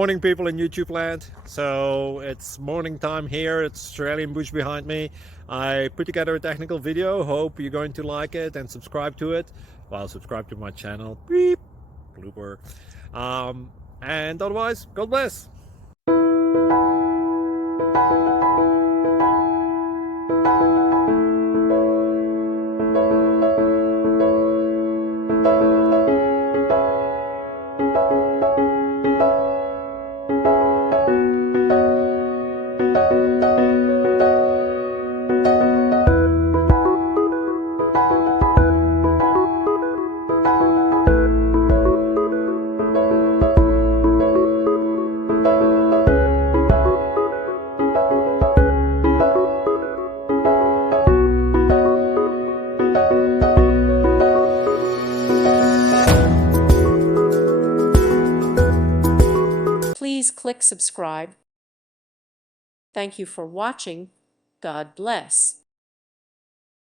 Morning, people in YouTube land. So it's morning time here. It's Australian bush behind me. I put together a technical video. Hope you're going to like it and subscribe to it. Well, subscribe to my channel. Beep. Blooper. And otherwise, God bless. Please click subscribe. Thank you for watching. God bless.